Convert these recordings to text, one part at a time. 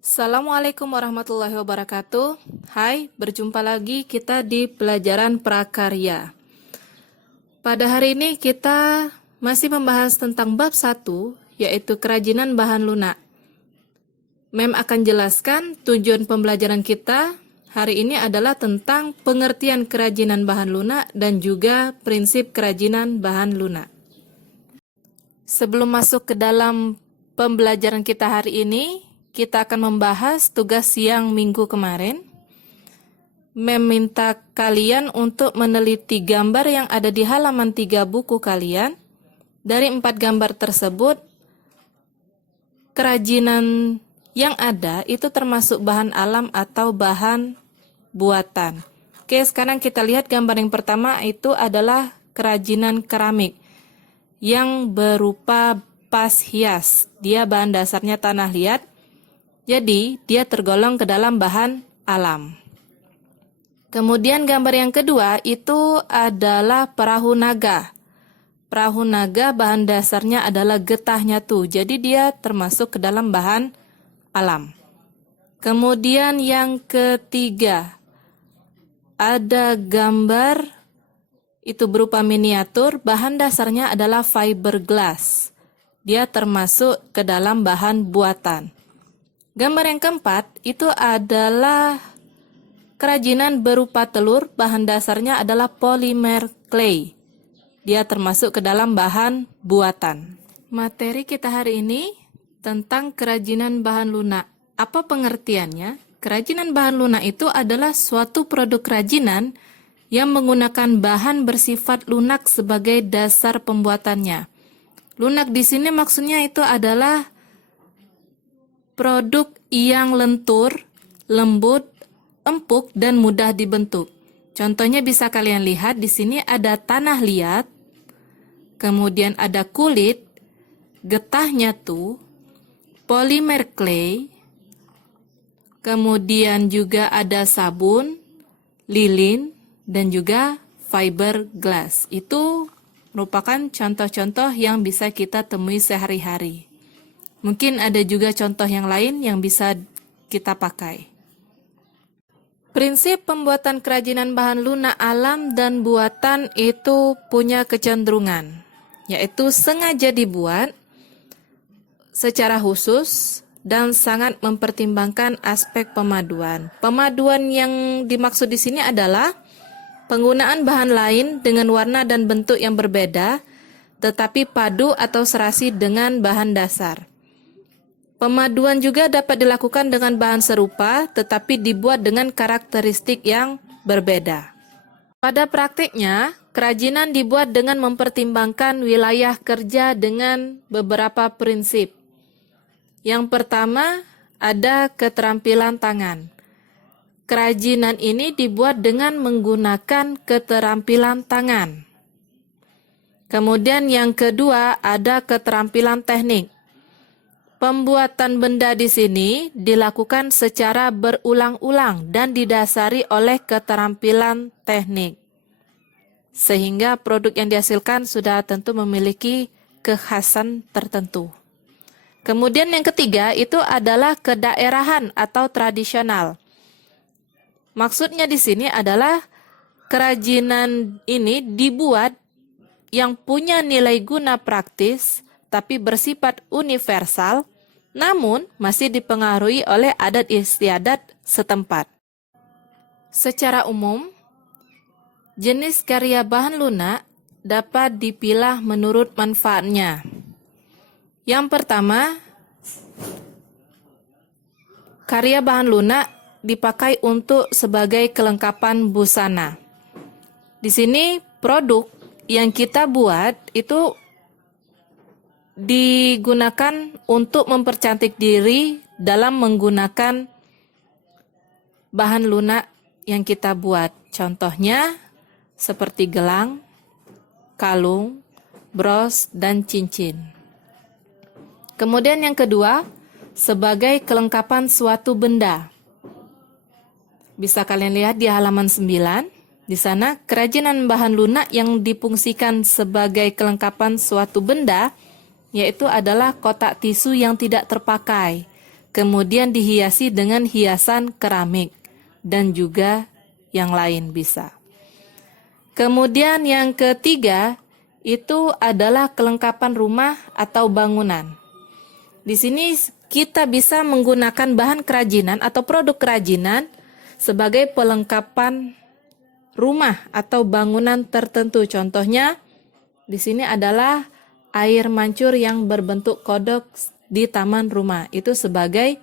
Assalamualaikum warahmatullahi wabarakatuh. Hai, berjumpa lagi kita di pelajaran prakarya. Pada hari ini kita masih membahas tentang bab 1, yaitu kerajinan bahan lunak. Mem akan jelaskan tujuan pembelajaran kita hari ini adalah tentang pengertian kerajinan bahan lunak dan juga prinsip kerajinan bahan lunak. Sebelum masuk ke dalam pembelajaran kita hari ini, kita akan membahas tugas siang minggu kemarin. Meminta kalian untuk meneliti gambar yang ada di halaman 3 buku kalian. Dari 4 gambar tersebut, kerajinan yang ada itu termasuk bahan alam atau bahan buatan. Oke, sekarang kita lihat gambar yang pertama itu adalah kerajinan keramik yang berupa vas hias. Dia bahan dasarnya tanah liat. Jadi, dia tergolong ke dalam bahan alam. Kemudian gambar yang kedua itu adalah perahu naga. Perahu naga bahan dasarnya adalah getah nyatu. Jadi, dia termasuk ke dalam bahan alam. Kemudian yang ketiga, ada gambar itu berupa miniatur. Bahan dasarnya adalah fiberglass. Dia termasuk ke dalam bahan buatan. Gambar yang keempat itu adalah kerajinan berupa telur, bahan dasarnya adalah polimer clay. Dia termasuk ke dalam bahan buatan. Materi kita hari ini tentang kerajinan bahan lunak. Apa pengertiannya? Kerajinan bahan lunak itu adalah suatu produk kerajinan yang menggunakan bahan bersifat lunak sebagai dasar pembuatannya. Lunak di sini maksudnya itu adalah produk yang lentur, lembut, empuk, dan mudah dibentuk. Contohnya bisa kalian lihat di sini ada tanah liat, kemudian ada kulit, getah nyatu, polimer clay, kemudian juga ada sabun, lilin, dan juga fiberglass. Itu merupakan contoh-contoh yang bisa kita temui sehari-hari. Mungkin ada juga contoh yang lain yang bisa kita pakai. Prinsip pembuatan kerajinan bahan lunak alam dan buatan itu punya kecenderungan, yaitu sengaja dibuat secara khusus dan sangat mempertimbangkan aspek pemaduan. Pemaduan yang dimaksud di sini adalah penggunaan bahan lain dengan warna dan bentuk yang berbeda, tetapi padu atau serasi dengan bahan dasar. Pemaduan juga dapat dilakukan dengan bahan serupa, tetapi dibuat dengan karakteristik yang berbeda. Pada praktiknya, kerajinan dibuat dengan mempertimbangkan wilayah kerja dengan beberapa prinsip. Yang pertama, ada keterampilan tangan. Kerajinan ini dibuat dengan menggunakan keterampilan tangan. Kemudian yang kedua, ada keterampilan teknik. Pembuatan benda di sini dilakukan secara berulang-ulang dan didasari oleh keterampilan teknik. Sehingga produk yang dihasilkan sudah tentu memiliki kekhasan tertentu. Kemudian yang ketiga itu adalah kedaerahan atau tradisional. Maksudnya di sini adalah kerajinan ini dibuat yang punya nilai guna praktis tapi bersifat universal, namun masih dipengaruhi oleh adat istiadat setempat. Secara umum, jenis karya bahan lunak dapat dipilah menurut manfaatnya. Yang pertama, karya bahan lunak dipakai untuk sebagai kelengkapan busana. Di sini produk yang kita buat itu digunakan untuk mempercantik diri dalam menggunakan bahan lunak yang kita buat. Contohnya seperti gelang, kalung, bros, dan cincin. Kemudian yang kedua, sebagai kelengkapan suatu benda. Bisa kalian lihat di halaman 9. Di sana kerajinan bahan lunak yang difungsikan sebagai kelengkapan suatu benda yaitu adalah kotak tisu yang tidak terpakai. kemudian dihiasi dengan hiasan keramik, dan juga yang lain bisa. Kemudian yang ketiga, itu adalah kelengkapan rumah atau bangunan. Di sini kita bisa menggunakan bahan kerajinan atau produk kerajinan sebagai pelengkapan rumah atau bangunan tertentu. Contohnya di sini adalah air mancur yang berbentuk kodok di taman rumah. Itu sebagai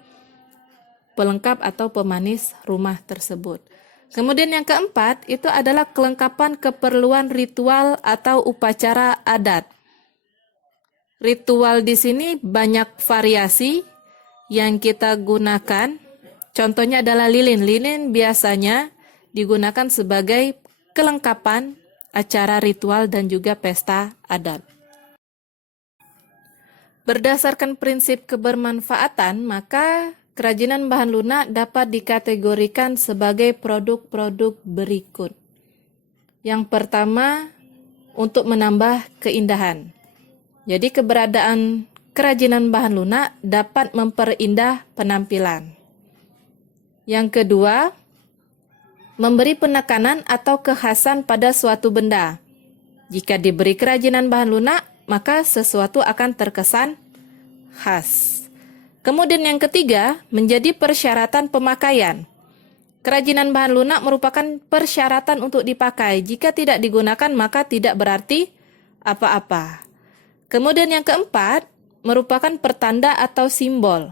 pelengkap atau pemanis rumah tersebut. Kemudian yang keempat itu adalah kelengkapan keperluan ritual atau upacara adat. Ritual di sini banyak variasi yang kita gunakan. Contohnya adalah lilin. Lilin biasanya digunakan sebagai kelengkapan acara ritual dan juga pesta adat. Berdasarkan prinsip kebermanfaatan, maka kerajinan bahan lunak dapat dikategorikan sebagai produk-produk berikut. Yang pertama, untuk menambah keindahan. Jadi keberadaan kerajinan bahan lunak dapat memperindah penampilan. Yang kedua, memberi penekanan atau kekhasan pada suatu benda. Jika diberi kerajinan bahan lunak, maka sesuatu akan terkesan khas. Kemudian yang ketiga, menjadi persyaratan pemakaian. Kerajinan bahan lunak merupakan persyaratan untuk dipakai. Jika tidak digunakan, maka tidak berarti apa-apa. Kemudian yang keempat, merupakan pertanda atau simbol.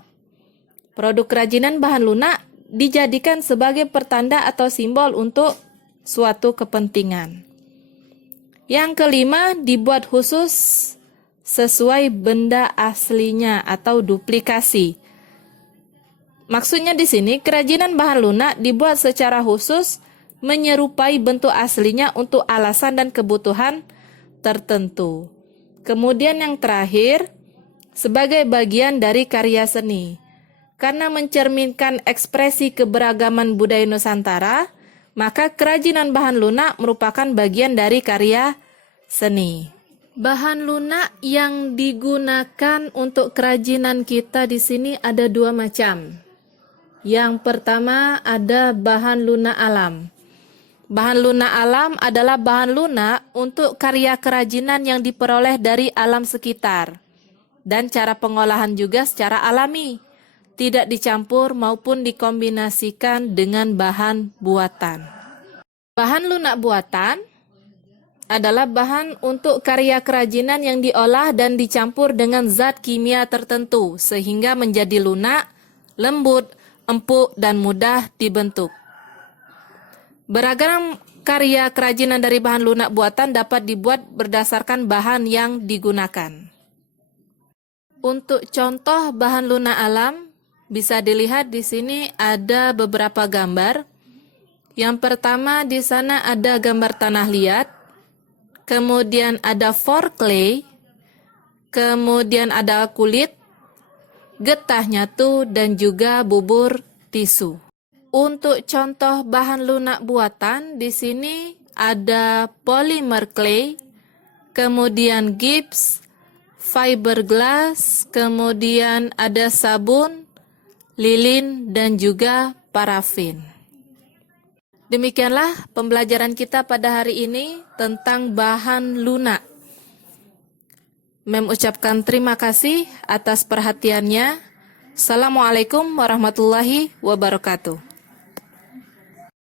Produk kerajinan bahan lunak dijadikan sebagai pertanda atau simbol untuk suatu kepentingan. Yang kelima, dibuat khusus sesuai benda aslinya atau duplikasi. Maksudnya di sini, kerajinan bahan lunak dibuat secara khusus menyerupai bentuk aslinya untuk alasan dan kebutuhan tertentu. Kemudian yang terakhir, sebagai bagian dari karya seni. Karena mencerminkan ekspresi keberagaman budaya Nusantara, maka kerajinan bahan lunak merupakan bagian dari karya seni. Bahan lunak yang digunakan untuk kerajinan kita di sini ada dua macam. Yang pertama ada bahan lunak alam. Bahan lunak alam adalah bahan lunak untuk karya kerajinan yang diperoleh dari alam sekitar. Dan cara pengolahan juga secara alami, tidak dicampur maupun dikombinasikan dengan bahan buatan. Bahan lunak buatan adalah bahan untuk karya kerajinan yang diolah dan dicampur dengan zat kimia tertentu sehingga menjadi lunak, lembut, empuk, dan mudah dibentuk. Beragam karya kerajinan dari bahan lunak buatan dapat dibuat berdasarkan bahan yang digunakan. Untuk contoh bahan lunak alam, bisa dilihat di sini ada beberapa gambar. Yang pertama di sana ada gambar tanah liat. Kemudian ada clay, kemudian ada kulit, getah nyatu, dan juga bubur tisu. Untuk contoh bahan lunak buatan, di sini ada polymer clay, kemudian gips, fiberglass, kemudian ada sabun, lilin, dan juga parafin. Demikianlah pembelajaran kita pada hari ini tentang bahan lunak. Mem ucapkan terima kasih atas perhatiannya. Assalamualaikum warahmatullahi wabarakatuh.